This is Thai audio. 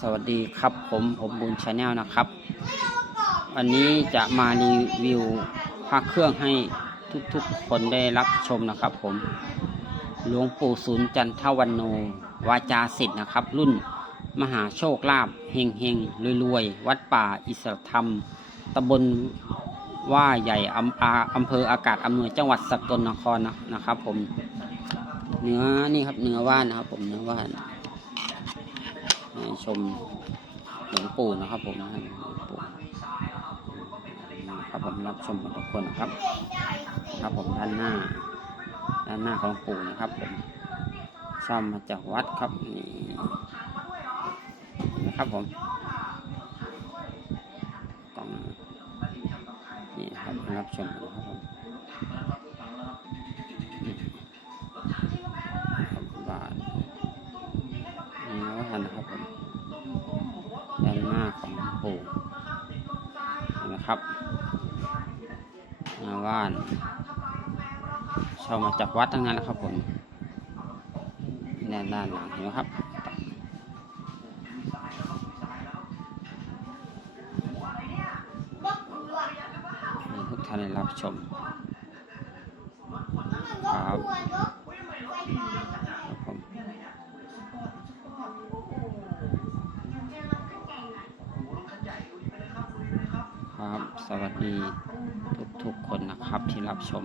สวัสดีครับผมผมบุญชาแนลนะครับ วันนี้จะมารีวิวพระเครื่องให้ทุกๆคนได้รับชมนะครับผมหลวงปู่ศูนย์จันทวันโนวาจาสิทธิ์นะครับ รุ่นมหาโชคลาภเฮงเฮงรวยรวยๆวัดป่าอิสรธรรมตำบลว่าใหญ่อำอาอำเภออากาศอำนวยจังหวัดสกลนครนะนะครับผมเนื้อนี่ครับเนื้อว่านนะครับผมเนื้อว่าน ชมหลวงปู่นะครับผมหลวงปู่ครับผมรับชมทุกคนนะครับ ครับผมด้านหน้า ด้านหน้าของปู่นะครับผมซ่อมมาจากวัดครับนี่นะครับผมกล่องนี่ครับรับชมนะครับผม ชาว่านเช่ามาจากวัดทั้งนั้นนะครับผมด้านด้านหลังเห็นไหมครับทุกท่านได้รับชมครับ สวัสดีทุกๆคนนะครับที่รับชม